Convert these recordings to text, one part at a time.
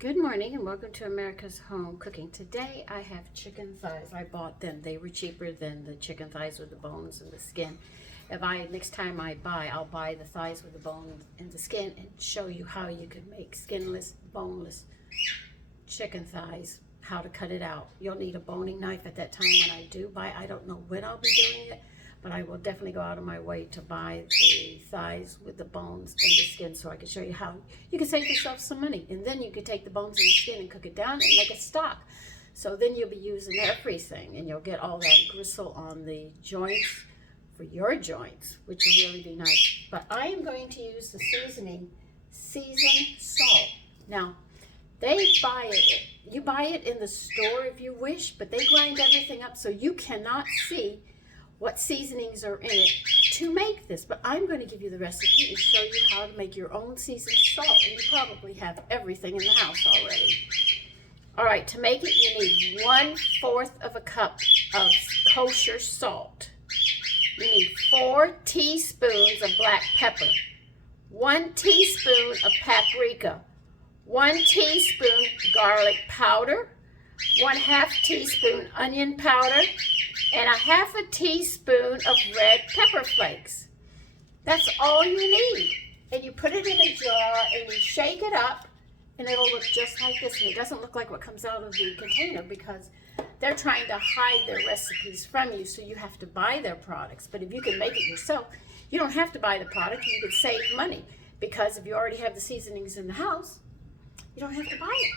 Good morning and welcome to America's Home Cooking. Today I have chicken thighs. I bought them. They were cheaper than the chicken thighs with the bones and the skin. Next time I buy, I'll buy the thighs with the bones and the skin and show you how you can make skinless, boneless chicken thighs, how to cut it out. You'll need a boning knife at that time when I do buy. I don't know when I'll be doing it, but I will definitely go out of my way to buy the thighs with the bones and the skin so I can show you how you can save yourself some money. And then you can take the bones and the skin and cook it down and make a stock. So then you'll be using everything and you'll get all that gristle on the joints for your joints, which will really be nice. But I am going to use the seasoned salt. Now, you buy it in the store if you wish, but they grind everything up so you cannot see what seasonings are in it to make this. But I'm going to give you the recipe and show you how to make your own seasoned salt. And you probably have everything in the house already. All right, to make it, you need 1/4 of a cup of kosher salt. You need 4 teaspoons of black pepper, 1 teaspoon of paprika, 1 teaspoon garlic powder, 1/2 teaspoon onion powder, and 1/2 teaspoon of red pepper flakes. That's all you need. And you put it in a jar and you shake it up and it'll look just like this. And it doesn't look like what comes out of the container because they're trying to hide their recipes from you, so you have to buy their products. But if you can make it yourself, you don't have to buy the product. You can save money because if you already have the seasonings in the house, you don't have to buy it.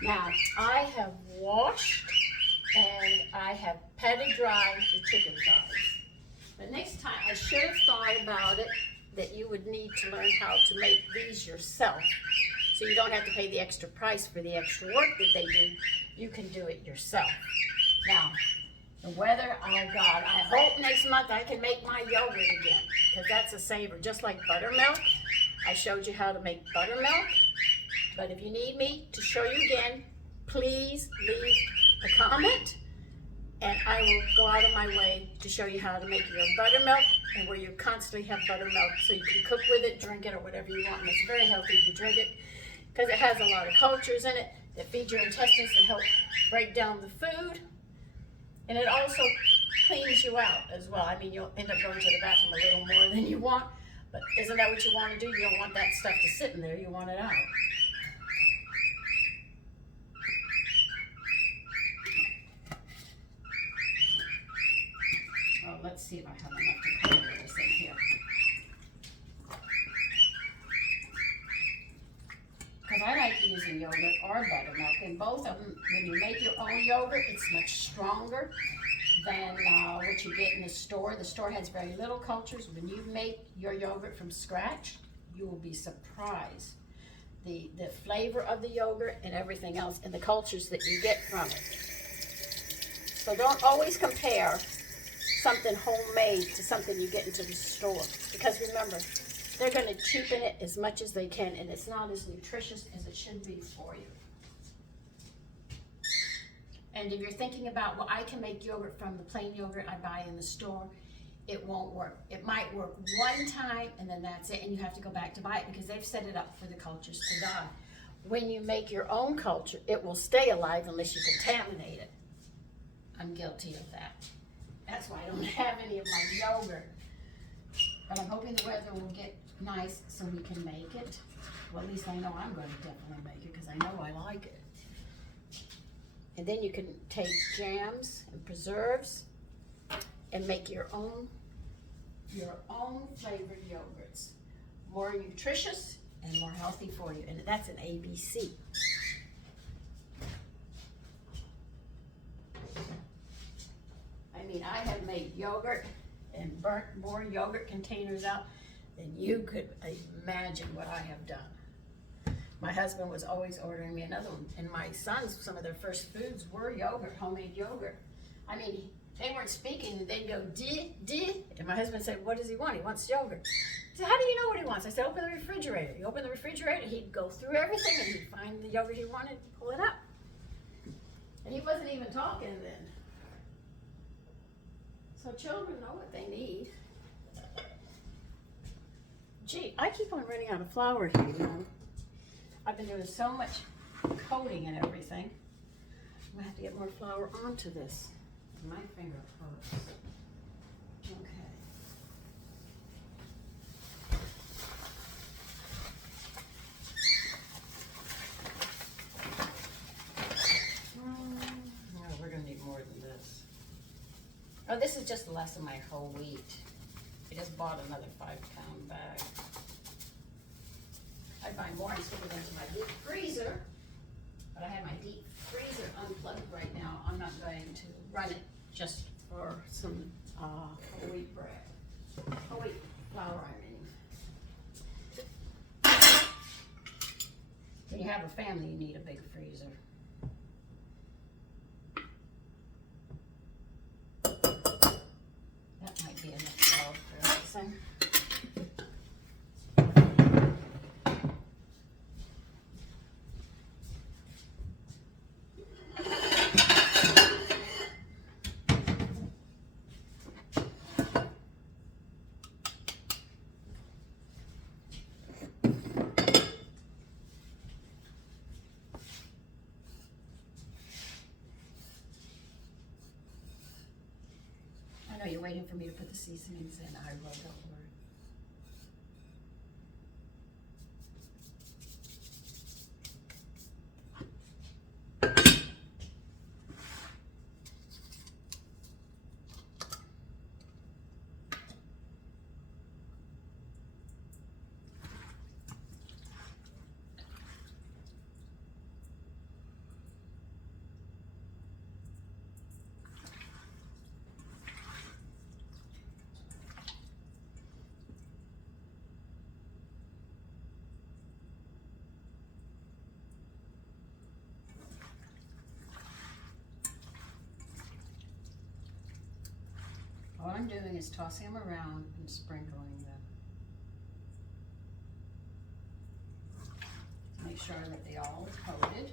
Now, I have washed and I have patted dry the chicken thighs. But next time, I should have thought about it that you would need to learn how to make these yourself. So you don't have to pay the extra price for the extra work that they do. You can do it yourself. Now, the weather, oh God, I hope next month I can make my yogurt again because that's a saver. Just like buttermilk, I showed you how to make buttermilk. But if you need me to show you again, please leave a comment and I will go out of my way to show you how to make your buttermilk and where you constantly have buttermilk so you can cook with it, drink it, or whatever you want. And it's very healthy if you drink it because it has a lot of cultures in it that feed your intestines and help break down the food. And it also cleans you out as well. I mean, you'll end up going to the bathroom a little more than you want, but isn't that what you want to do? You don't want that stuff to sit in there. You want it out. Let's see if I have enough to cover this in here. Because I like using yogurt or buttermilk, and both of them, when you make your own yogurt, it's much stronger than what you get in the store. The store has very little cultures. When you make your yogurt from scratch, you will be surprised. The flavor of the yogurt and everything else and the cultures that you get from it. So don't always compare something homemade to something you get into the store, because remember, they're going to cheapen it as much as they can and it's not as nutritious as it should be for you. And if you're thinking about, well, I can make yogurt from the plain yogurt I buy in the store, it won't work. It might work one time and then that's it, and you have to go back to buy it because they've set it up for the cultures to die. When you make your own culture, it will stay alive unless you contaminate it. I'm guilty of that. That's why I don't have any of my yogurt. But I'm hoping the weather will get nice so we can make it. Well, at least I know I'm going to definitely make it because I know I like it. And then you can take jams and preserves and make your own flavored yogurts. More nutritious and more healthy for you. And that's an ABC. I mean, I have made yogurt and burnt more yogurt containers out than you could imagine what I have done. My husband was always ordering me another one. And my sons, some of their first foods were yogurt, homemade yogurt. I mean, they weren't speaking, they'd go, D. And my husband said, what does he want? He wants yogurt. I said, how do you know what he wants? I said, open the refrigerator. You open the refrigerator, he'd go through everything and he'd find the yogurt he wanted and pull it up. And he wasn't even talking then. So children know what they need. Gee, I keep on running out of flour here, you know. I've been doing so much coating and everything. I'm gonna have to get more flour onto this. My finger hurts. Okay. No, we're gonna need more than this. Oh, this is just less of my whole wheat. I just bought another 5-pound bag. I'd buy more and stick it into my deep freezer. But I have my deep freezer unplugged right now. I'm not going to run it just for some whole wheat bread. Whole wheat flour, I mean. When you have a family, you need a big freezer. That might be enough flour for everything. I know you're waiting for me to put the seasonings in. I will, don't worry. All I'm doing is tossing them around and sprinkling them. Make sure that they all are coated.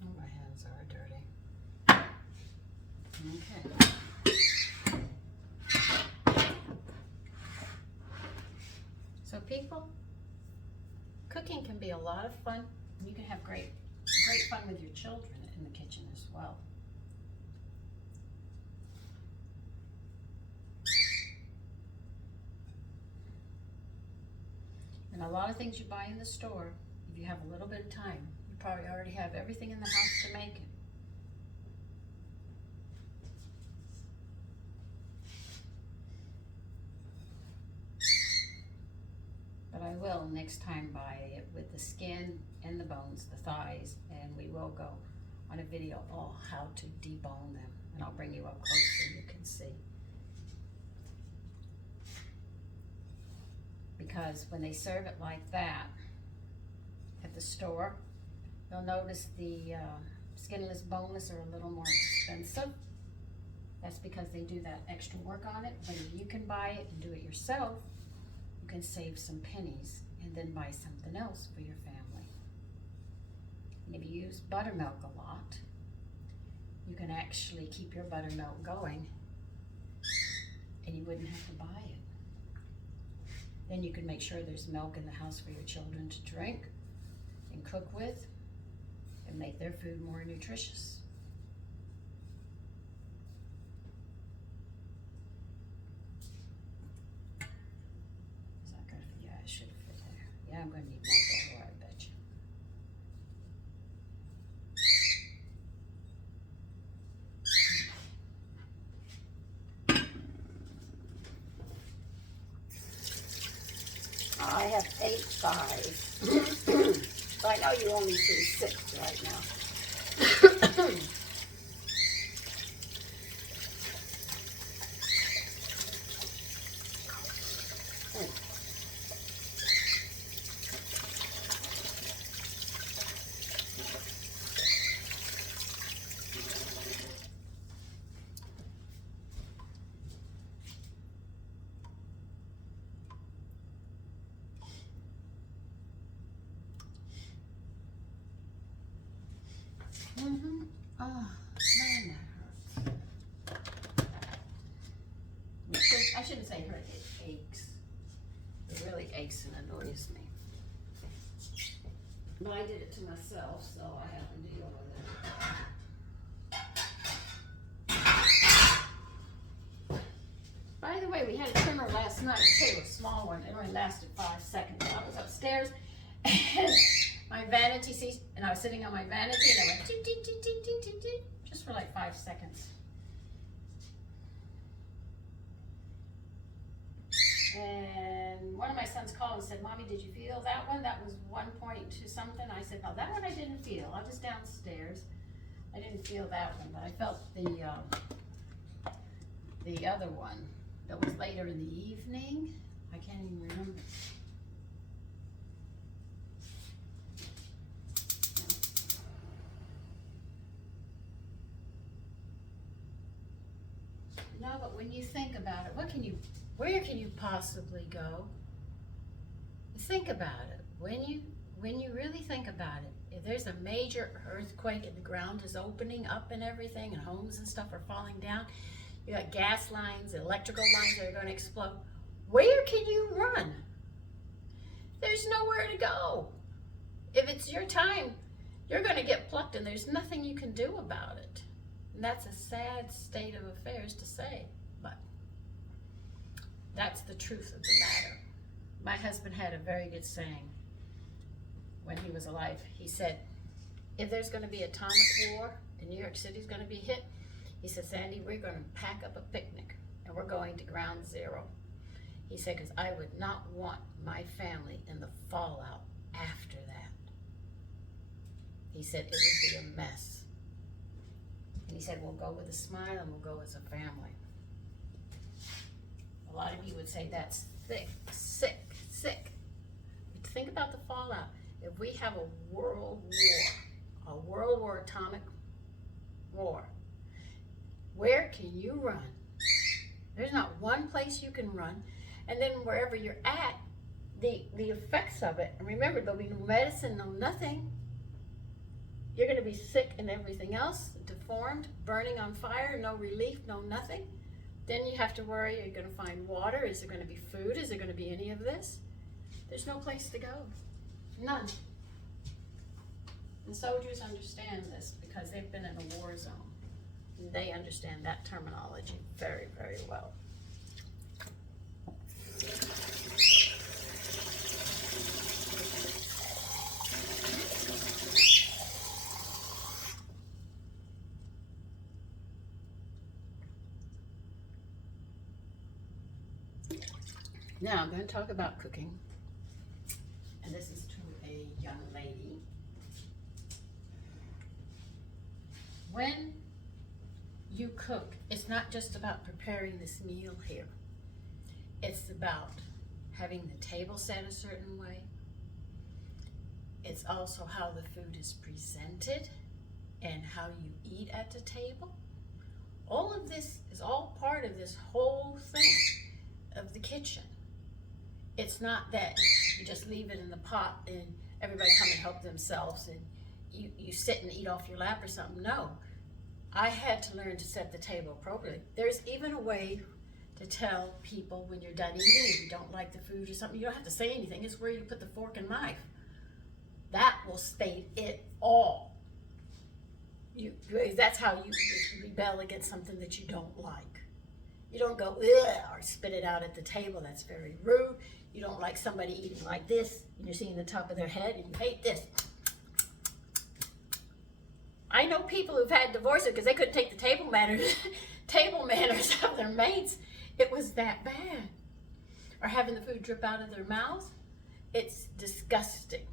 Oh, my hands are dirty. Okay. So people, cooking can be a lot of fun. You can have great fun with your children in the kitchen as well. And a lot of things you buy in the store, if you have a little bit of time, you probably already have everything in the house to make it. I will next time buy it with the skin and the bones, the thighs, and we will go on a video on how to debone them. And I'll bring you up close so you can see. Because when they serve it like that at the store, you'll notice the skinless, boneless are a little more expensive. That's because they do that extra work on it. But if you can buy it and do it yourself, you can save some pennies and then buy something else for your family. And if you use buttermilk a lot, you can actually keep your buttermilk going and you wouldn't have to buy it. Then you can make sure there's milk in the house for your children to drink and cook with and make their food more nutritious. Yeah, I'm going to need more butter, I bet you. I have 8 thighs. But I know you only see 6 right now. shouldn't say hurt, it aches. It really aches and annoys me. But I did it to myself, so I have to deal with it. By the way, we had a trimmer last night, too, a small one. It only lasted 5 seconds. I was upstairs, and my vanity seat, and I was sitting on my vanity, and I went toot, toot, toot, toot, toot, toot, toot, just for like 5 seconds. And one of my sons called and said, Mommy, did you feel that one? That was 1.2 something. I said, no, that one I didn't feel. I was downstairs. I didn't feel that one, but I felt the other one that was later in the evening. I can't even remember. No, but when you think about it, where can you possibly go? Think about it. When you really think about it, if there's a major earthquake and the ground is opening up and everything and homes and stuff are falling down, you got gas lines, electrical lines that are going to explode, where can you run? There's nowhere to go. If it's your time, you're going to get plucked and there's nothing you can do about it. And that's a sad state of affairs to say, but that's the truth of the matter. My husband had a very good saying when he was alive. He said, if there's going to be atomic war and New York City's going to be hit, he said, Sandy, we're going to pack up a picnic and we're going to ground zero. He said, because I would not want my family in the fallout after that. He said, it would be a mess. And he said, we'll go with a smile and we'll go as a family. A lot of you would say that's sick. But think about the fallout. If we have a world war atomic war, where can you run? There's not one place you can run. And then wherever you're at, the effects of it, and remember, there'll be no medicine, no nothing. You're going to be sick and everything else, deformed, burning on fire, no relief, no nothing. Then you have to worry, are you going to find water? Is there going to be food? Is there going to be any of this? There's no place to go. None. And soldiers understand this because they've been in a war zone. And they understand that terminology very, very well. Now I'm going to talk about cooking, and this is to a young lady. When you cook, it's not just about preparing this meal here. It's about having the table set a certain way. It's also how the food is presented and how you eat at the table. All of this is all part of this whole thing of the kitchen. It's not that you just leave it in the pot and everybody come and help themselves and you sit and eat off your lap or something. No, I had to learn to set the table appropriately. There's even a way to tell people when you're done eating, if you don't like the food or something, you don't have to say anything. It's where you put the fork and knife. That will state it all. That's how you rebel against something that you don't like. You don't go, ugh, or spit it out at the table. That's very rude. You don't like somebody eating like this, and you're seeing the top of their head, and you hate this. I know people who've had divorces because they couldn't take the table manners of their mates. It was that bad. Or having the food drip out of their mouth. It's disgusting.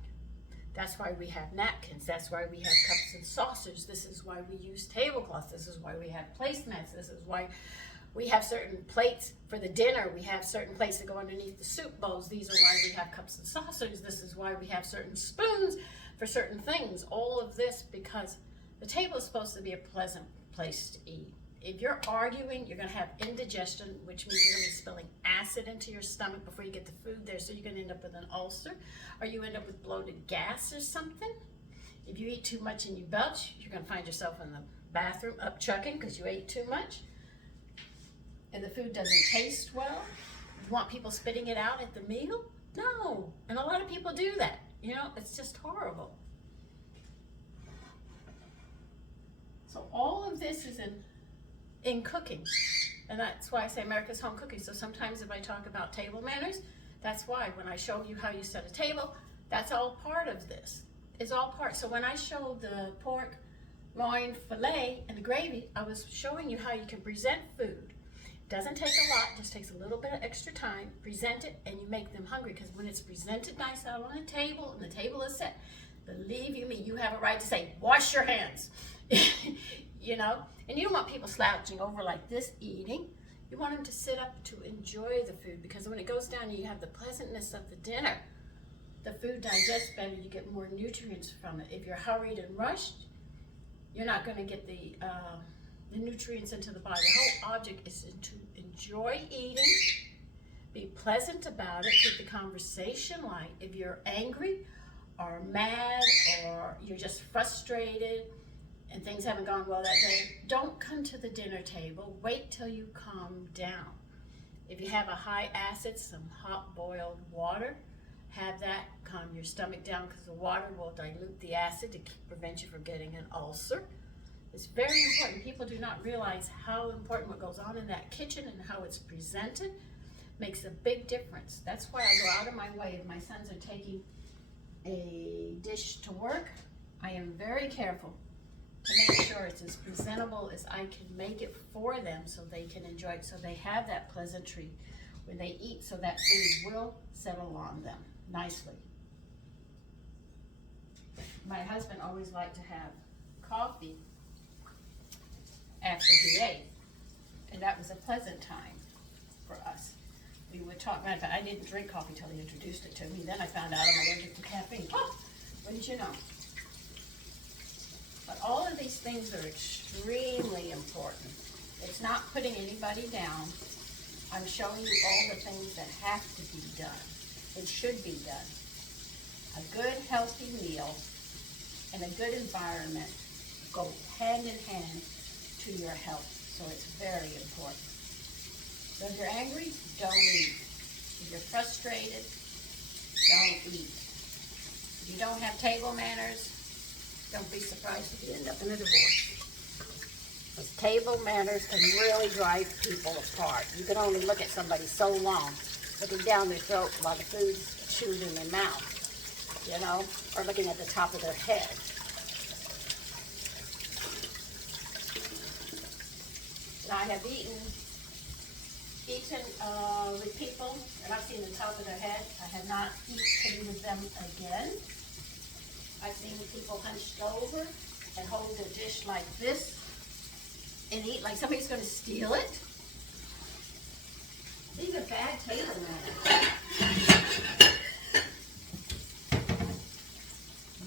That's why we have napkins. That's why we have cups and saucers. This is why we use tablecloths. This is why we have placemats. This is why we have certain plates for the dinner. We have certain plates that go underneath the soup bowls. These are why we have cups and saucers. This is why we have certain spoons for certain things. All of this because the table is supposed to be a pleasant place to eat. If you're arguing, you're going to have indigestion, which means you're going to be spilling acid into your stomach before you get the food there, so you're going to end up with an ulcer, or you end up with bloated gas or something. If you eat too much and you belch, you're going to find yourself in the bathroom up chucking because you ate too much. and the food doesn't taste well? You want people spitting it out at the meal? No, and a lot of people do that. You know, it's just horrible. So all of this is in cooking, and that's why I say America's home cooking. So sometimes if I talk about table manners, that's why when I show you how you set a table, that's all part of this. It's all part. So when I showed the pork loin fillet and the gravy, I was showing you how you can present food. Doesn't take a lot, just takes a little bit of extra time. Present it and you make them hungry, because when it's presented nice out on a table and the table is set, believe you me, you have a right to say, wash your hands. You know, and you don't want people slouching over like this eating. You want them to sit up to enjoy the food, because when it goes down and you have the pleasantness of the dinner, the food digests better, you get more nutrients from it. If you're hurried and rushed, you're not going to get the nutrients into the body. The whole object is to enjoy eating, be pleasant about it, keep the conversation light. If you're angry or mad or you're just frustrated and things haven't gone well that day, don't come to the dinner table. Wait till you calm down. If you have a high acid, some hot boiled water, have that calm your stomach down, because the water will dilute the acid to prevent you from getting an ulcer. It's very important. People do not realize how important what goes on in that kitchen and how it's presented makes a big difference. That's why I go out of my way. If my sons are taking a dish to work, I am very careful to make sure it's as presentable as I can make it for them, so they can enjoy it, so they have that pleasantry when they eat, so that food will settle on them nicely. My husband always liked to have coffee after he ate, and that was a pleasant time for us. We would talk. Matter of fact, I didn't drink coffee till he introduced it to me. Then I found out I'm allergic to caffeine. Oh, what did you know? But all of these things are extremely important. It's not putting anybody down. I'm showing you all the things that have to be done. It should be done. A good, healthy meal and a good environment go hand in hand to your health. So it's very important. So if you're angry, don't eat. If you're frustrated, don't eat. If you don't have table manners, don't be surprised if you end up in a divorce. Because table manners can really drive people apart. You can only look at somebody so long, looking down their throat while the food's chewed in their mouth, you know, or looking at the top of their head. And I have eaten with people, and I've seen the top of their head. I have not eaten with them again. I've seen people hunched over and hold a dish like this and eat like somebody's going to steal it. These are bad table manners.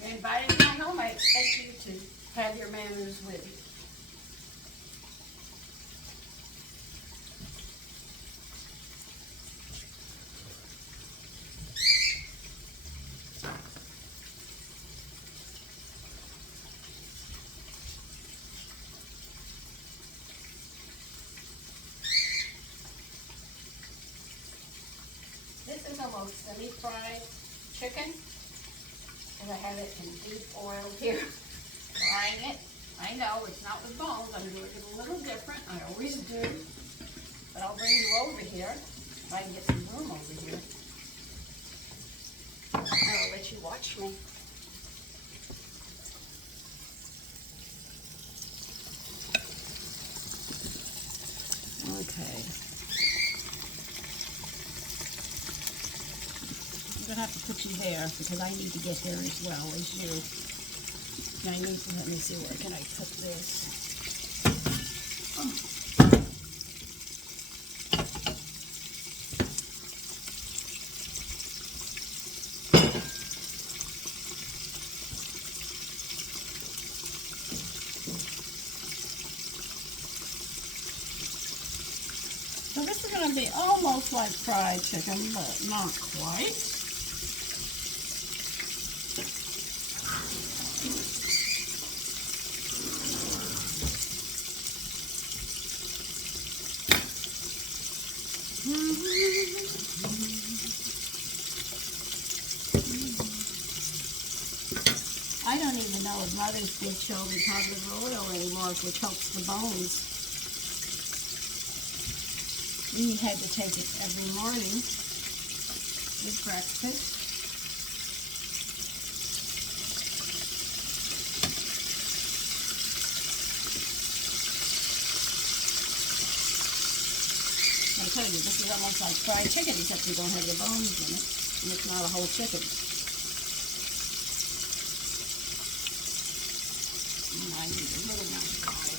You're invited to my home, I expect you to have your manners with you. This is almost semi-fried chicken, and I have it in deep oil here, frying it. I know it's not with bones. I'm doing it a little different. I always do. But I'll bring you over here if I can get some room over here. I'll let you watch me. Okay. I'm going to have to put you there because I need to get here as well as you. And I need to, let me see, where can I put this? So this is going to be almost like fried chicken, but not quite. I don't even know if mothers give children cod liver oil anymore, which helps the bones. We had to take it every morning with breakfast. I tell you, this is almost like fried chicken, except you don't have the bones in it, and it's not a whole chicken. I need a little more garlic.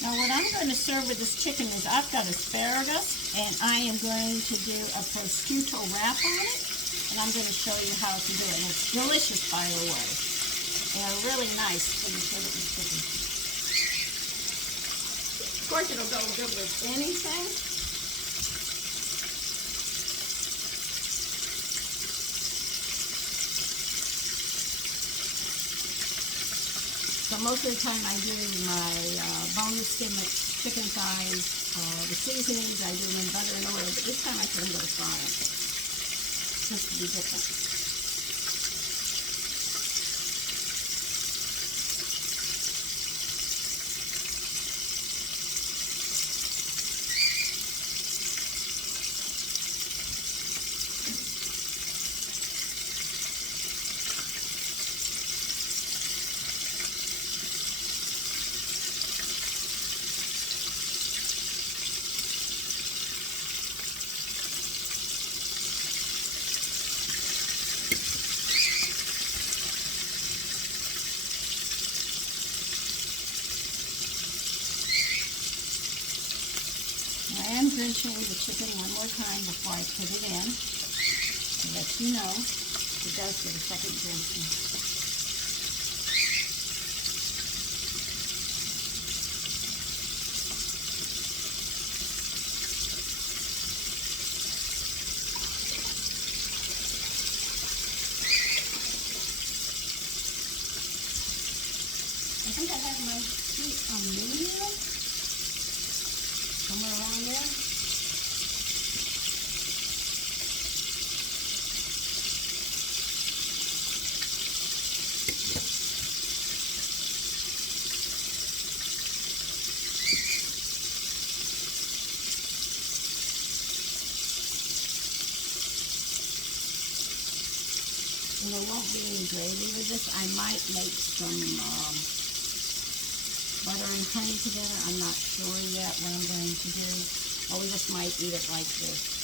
Now what I'm going to serve with this chicken is I've got asparagus, and I am going to do a prosciutto wrap on it, and I'm going to show you how to do it. And it's delicious, by the way, and really nice for the chicken. Of course, it'll go good with anything. So most of the time I do my boneless skin chicken thighs, the seasonings, I do them in butter and oil, but this time I put them to the fry, just to be different. I am drenching the chicken one more time before I put it in, to let you know it does get a second drenching. I think I have my heat on medium, somewhere around there. And there won't be any gravy with this. I might make some butter and honey together. I'm not sure yet what I'm going to do. Or we just might eat it like this.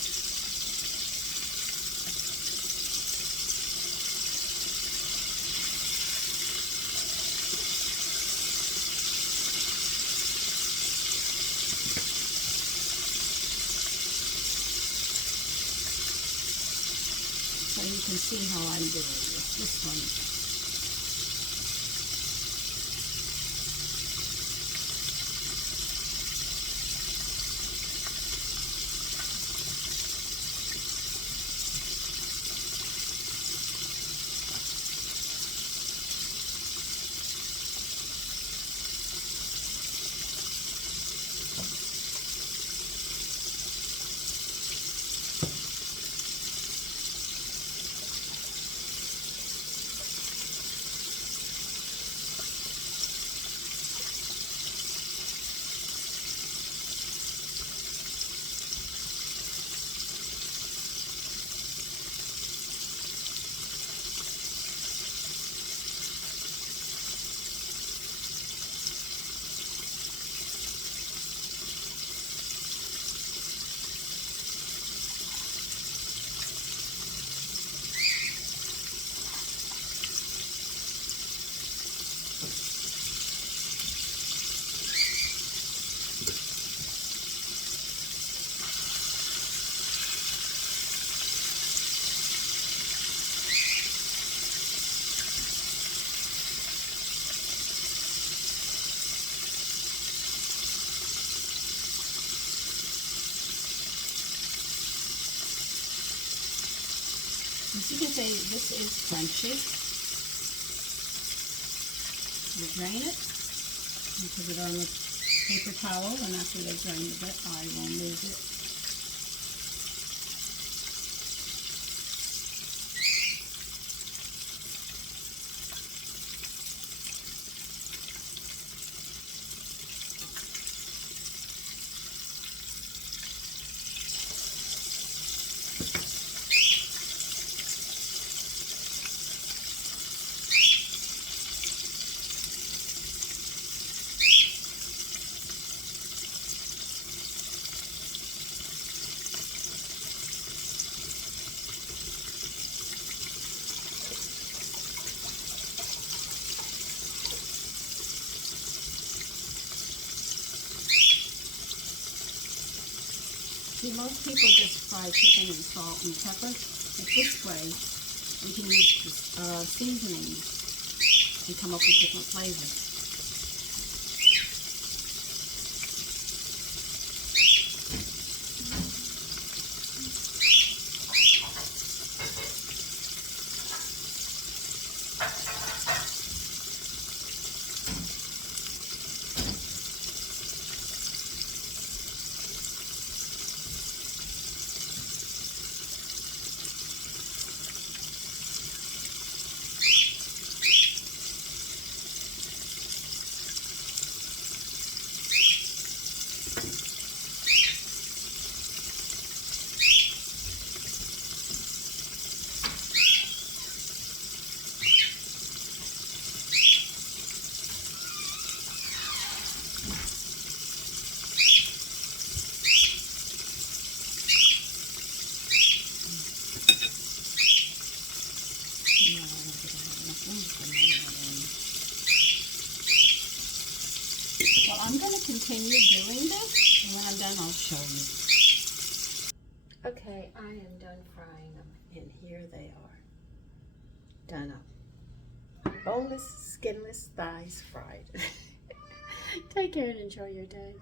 So you can see how I'm doing this one. As you can see, this is crunchy. We drain it and put it on the paper towel, and after they drain it, I will move it. See, most people just fry chicken in salt and pepper, but this way we can use seasonings and come up with different flavors. Well, I'm going to continue doing this, and when I'm done, I'll show you. Okay, I am done frying them, and here they are. Done up. Boneless, skinless thighs fried. Take care and enjoy your day.